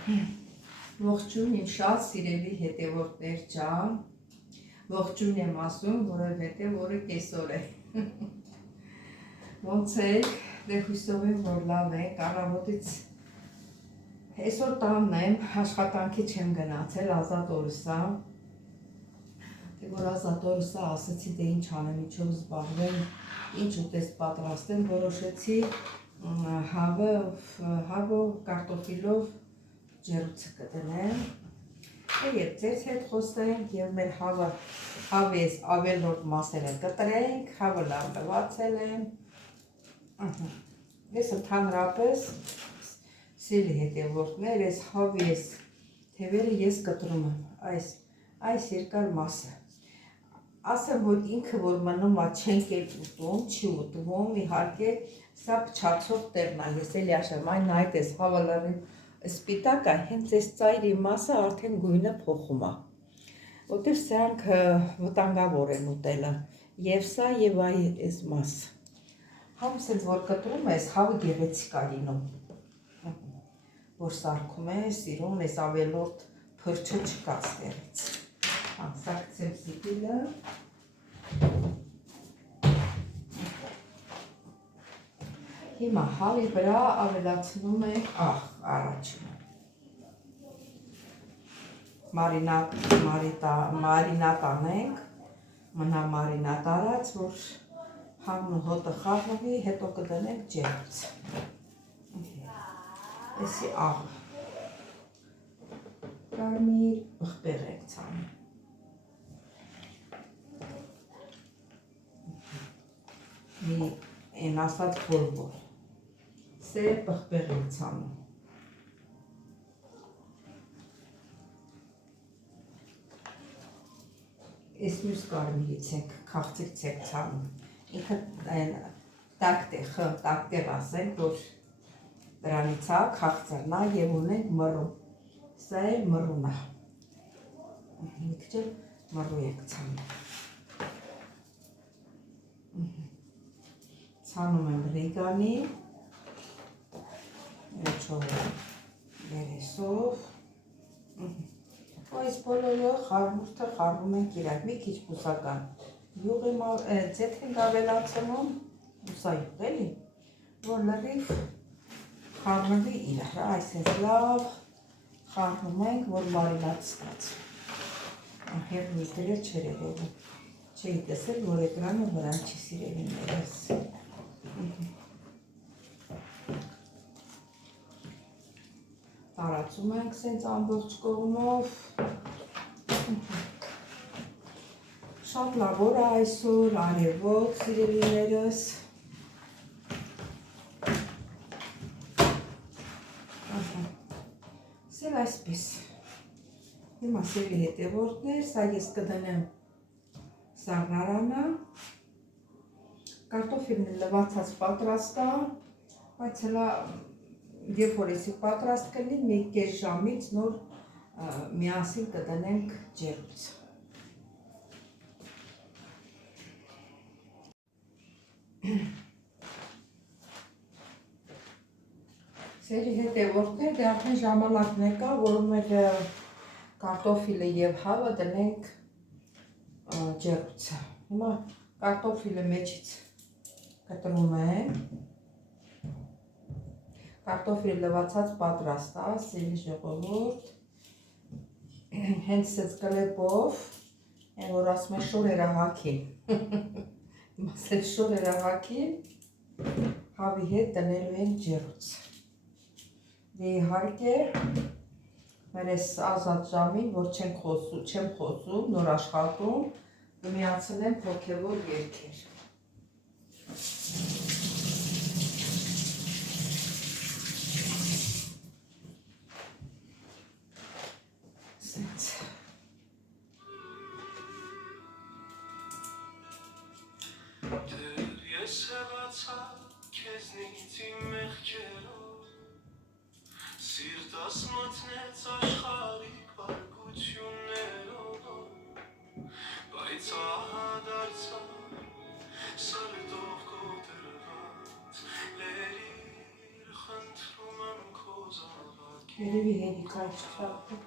Ողջույն իմ շատ սիրելի հետևորդներ ջան, ողջույն եմ ասում, որովհետև օրը կեսօր է։ Ոնց եք, դե հույսով եմ, որ լավ եք, առավոտից այսօր տանն եմ, աշխատանքի չեմ գնացել, ազատ օրս է, դե որ ազատ օրս է, ասեցի դե ինչ անեմ, ինչով զբաղվեմ, ինչ ուտես պատրաստեմ, որոշեցի հավով, կարտոֆիլով ջեռուցը կդնեմ, և ձեզ հետ խոսենք և մեր հավը ավելորդ մասերը կտրենք, հավը լավ լվացել եմ, ես ընդհանրապես սիրելի հետևորդներ, այս հավի այս թևերը ես կտրում եմ, այս երկար մասը, ասեմ, որ ինքը որ մնում է չենք էլ ուտում, չի ուտվում, իհարկե, սա փչացող տեղն է, ես էլի աշեմ, այն այդ ես հավը լրիվ սպիտակ է, հենց այս ծայրի մասը արդեն գույնը փոխում է, որտեղ սրանք վտանգավոր են ուտելը, և սա և այս մասը, հավը սենց որ կտրում ես, հավը գեղեցիկ է լինում, որ սարքում է, սիրուն, այս ավելորդ փրչը չկա ստեղից, սարքցեմ սիպիլը, հիմա հավի վրա ավելացնում ենք առաջինը, մարինատ անենք, մնա մարինատ արած, որ հավն ու հոտը խառնվի, հետո կդնենք ջեռուց, էսի աղը, կարմիր պղպեղ ենք ցանում, մի են ասած բորբոր, սեր պղպեղ ենք ցանում, այս մյուս կարմիրից ենք, քաղցիկ ցեք ցանում, ինքը տակտեղ ասենք, որ դրանից է քաղցրն է և ունենք մռու, սա էլ մռուն է, մի քիչ մռու ենք ցանում, ցանում եմ ռիգանի, երեսով, այս բոլորը խառնուրդը խառնում ենք իրար, մի քիչ բուսական յուղ ձեթ ենք ավելացնում, բուսայուղ էլի, որ լրիվ խառնվի իրար, այսպես լավ խառնում ենք, որ մարինատ ստացվի, հեղնից դրել չեր եղել, չէի տեսել, որ էկրանը վրան չի սիրելիներս, տարածում ենք սենց ամբողջ կողմով, շատ լավ օր է այսօր, արևոտ սիրելիներս, սել այսպես, հիմա սիրելի հետևորդներ, սա ես կդնեմ սառնարանը, կարտոֆիլն լվացած պատրաստ է, բայց հլա երբ որ էսի պատրաստ կլինի, մի կես ժամից նոր միասին կդնենք ջեռուց։ Սերի հետևորդներ, դե արդեն ժամանակն եկա, որ մեր կարտոֆիլը և հավը դնենք ջեռուցը։ Հիմա կարտոֆիլը մեջից կտրում եմ, կարտոֆիլը լվացած պատրաստ է, սիրելի ժողովուրդ, հենց սենց կլեպով, են որ ասում են շորերը հագին, հիմա սենց շորերը հագին, հավի հետ դնելու են ջեռուց, դե իհարկե, մեր այս ազատ ժամին, որ չեմ խոսում, նոր աշխատում, կմիացնեմ հոգևոր երգեր։ Երևի հերիքա չչապը։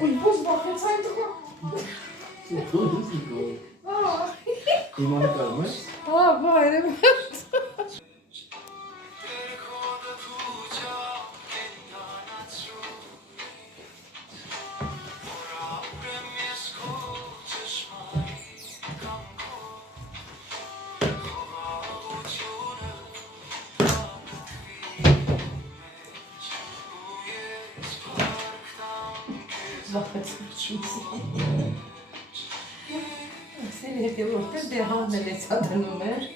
Ой, боже, բախեցա այդ տղա։ Ո՞նց նկա։ Իման կարում ես։ Հա, բա, երևի։ Սերի հետ է որտեղ դե հանել է ցադնում էր։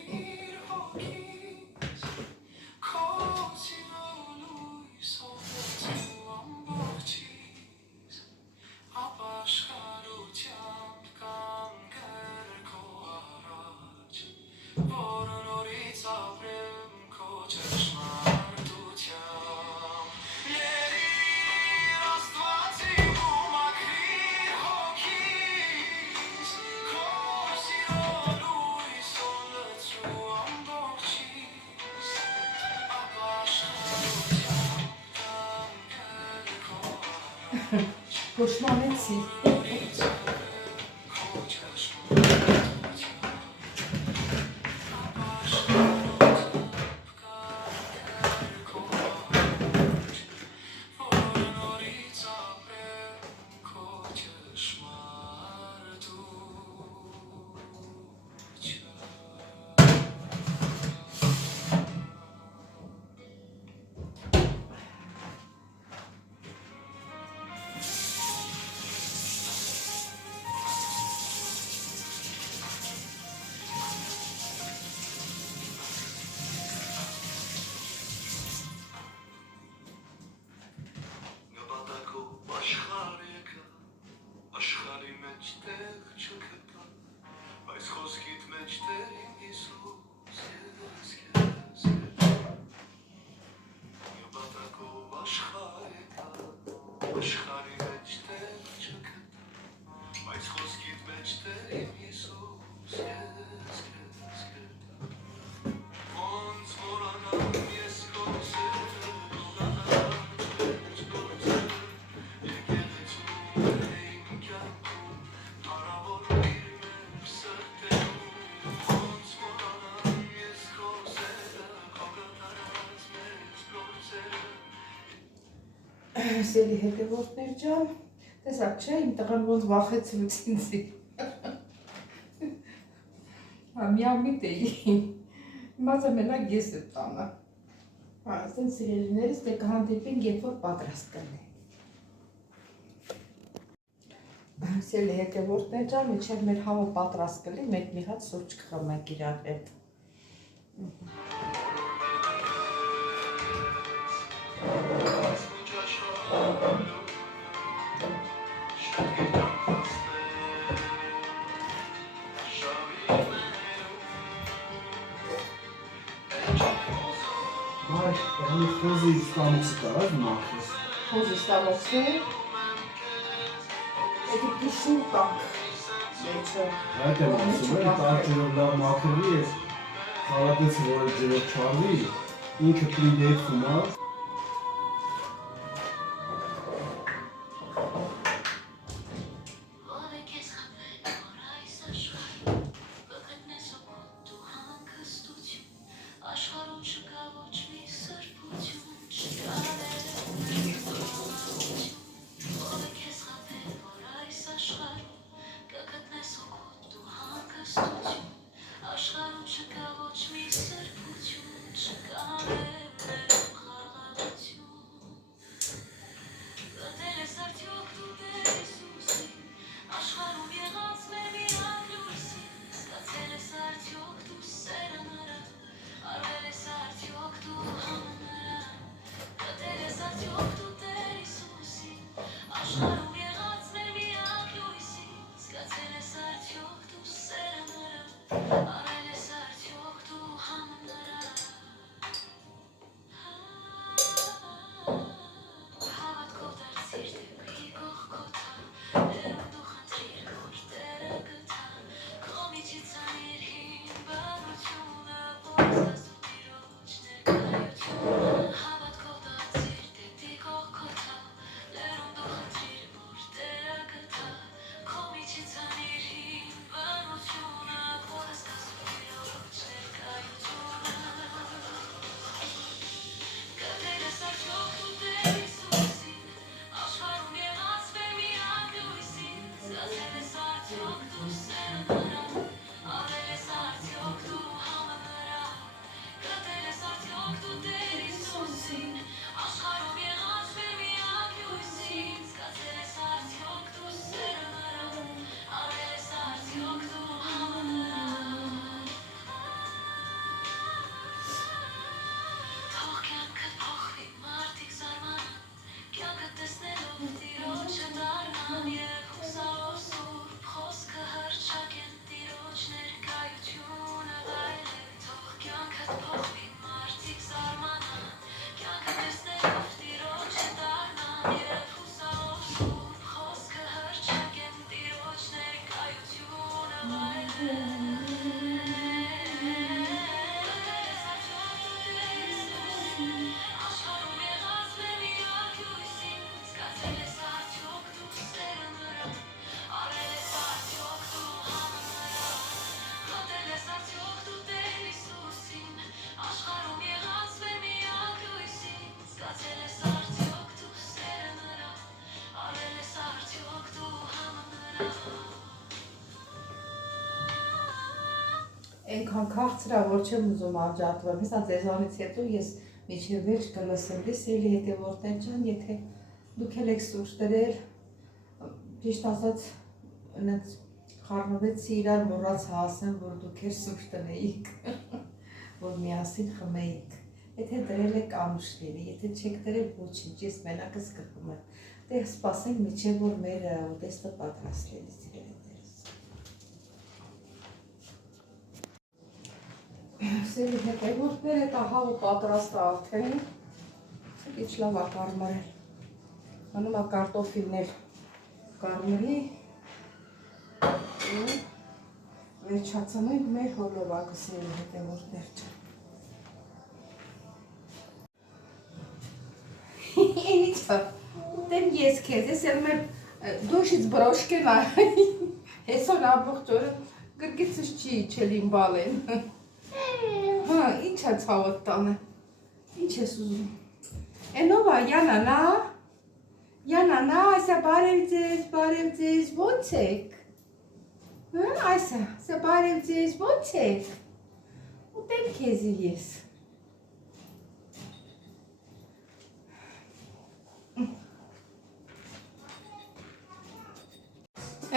Կոշմանեցի։ Սերի հետևորդներ ջան, տեսակ չէ, իմ տղան ոնց վախեցրուց ինձի։ միամիտ էի։ Մազը մենակ ես եմ տանը։ Ասեն սիրելիներս դե կհանդիպենք, երբ որ պատրաստ կլինի։ Սիրելի հետևորդներ ջան, մինչև մեր համը պատրաստ կլինի, մենք մի հատ սուրճ կխմենք իրար հետ։ Մայր, հանի խոզի ստամոքսը կարած մաքրես։ Խոզի ստամոքսը, էդի կիշին տանք, եչը։ Այդ եմ ասում եմ, տար ջրով լավ մաքրվի է, խալատեցը, որ ջրով չարվի, ինքը պրի դեպքում ա։ Այնքան քաղցր ա, որ չեմ ուզում անջատվեմ, հեսա ձեզանից հետո ես միջև վերջ կլսեմ, սիրելի հետևորդներ ջան, եթե դուք էլ եք սուրճ դրել, ճիշտ ասած, խառնվեցի իրար մոռացա ասեմ, որ դուք էլ սուրճ տնեիք, որ միասին խմեիք, եթե դրել եք անուշ լինի, եթե չեք դրել ոչինչ, ես մենակս կխմեմ, դե սպասենք միջև որ մեր ուտեստը պատրաստ լինի, սիրելի Սերի հետևորդներ էտ ահավը պատրաստ արդեն, իչ լավ ա կարմրել, անում ա կարտոֆիլներ կարմրի ու վերջացնենք մեր հոլովակը սերի հետևորդներ չան։ Են իչա, դեմ ես կեզ, ես էլ մեր դոշից բրոշկեն ա, հեսոն աբուղ ճորը գրգիցս չի չելին բալ են։ Հա, ինչ է ցավոտ տանը, ինչ ես ուզում, ենով ա, Յանանա, ասա բարև ձեզ, ոնց եք, Այսա, սա բարև ձեզ, ո՞նց եք։ Ուտեմ քեզի ես։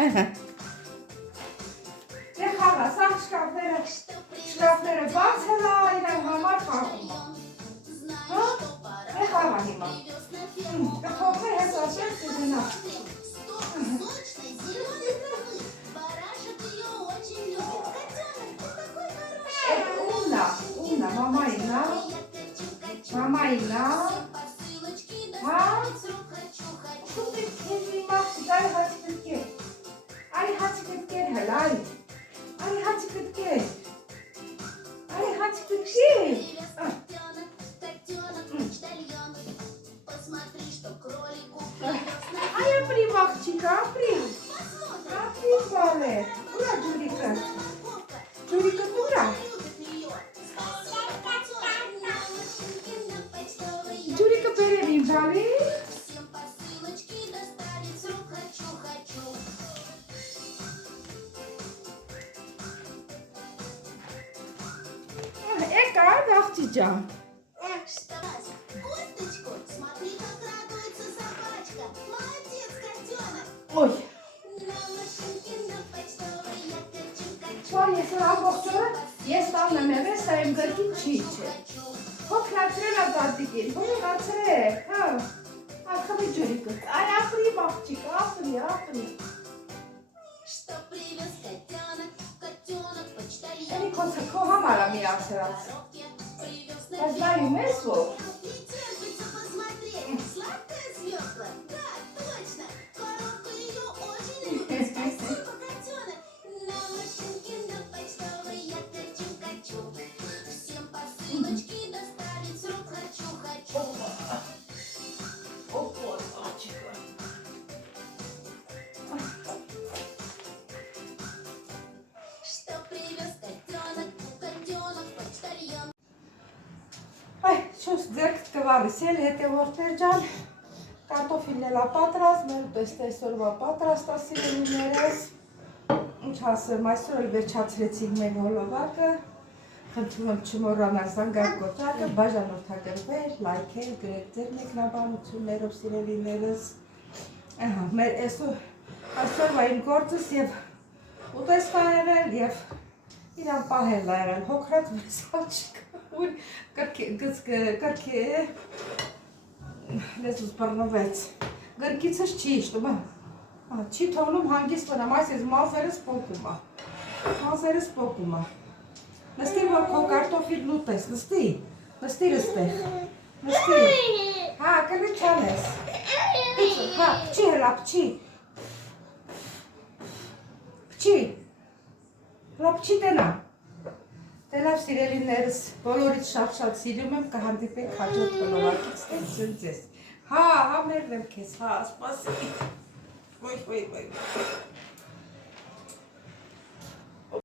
Ահա։ Դե խաղա, սա շկաֆները բաց հելա, իրան համար խաղում։ Հա, դե խաղա հիմա։ Կթողնի հես ասես կգնա։ Умна, мамайна, ها شو بدك تهزي ماختي تعالي هاتي كتكيت تعالي هاتي كتكيت هلا تعالي هاتي كتكيت تعالي هاتي كتكيت Апри, махчика, апри, бале, ура, Джурика, ура. Джурика, перевим, дали. Эка, Дахтиджан. Ой. Շոր ես ամբողջը ես տանեմ եմ ես այմ գրկին չի չէ։ Հոք նացրել ատատիկին, բույր նացրել, հա։ Ախավի ջուրիկը, այ ապրի մաղջիկ, ապրի։ Էնի քո համարա մի ացրած։ Այս նայում ես ով։ Այ, շուս ձերքտ կվարիսել հետևորդներ ջան, կարտոֆիլն էլա պատրաստ, մեր ուտեստ այսօրվա պատրաստ ասիրելիներս, ինչ ասեմ, այսօր էլ վերջացրեցինք մեր հոլովակը, խնդրում եմ չմոռանալ զանգակ կոճակը, բաժանորդագրվել, լայքել, գրել ձեր մեկնաբանություններով սիրելիներս, մեր այսօրվա իմ գործս և ուտեստա եղել և իրան պահել եղել, հոքրած մեզ աչիկը, կրքի լեզուս բռնվեց, գրկիցս չի իշտում, չի թողնում հանգիստ մնամ, այս ես մազերս պոկում է, նստի որ քո կարտոֆիլն ուտես, նստիր ստեղ, հա, կլի չանես, հա, պչի հլա, պչի տենա, Տելավ սիրելիներս, բոլորից շատ սիրում եմ, կհանդիպենք հաջորդ հոլովակից տենցյուն ձեզ, հա, համերն եմ քեզ, հա, սպասի, ոյ,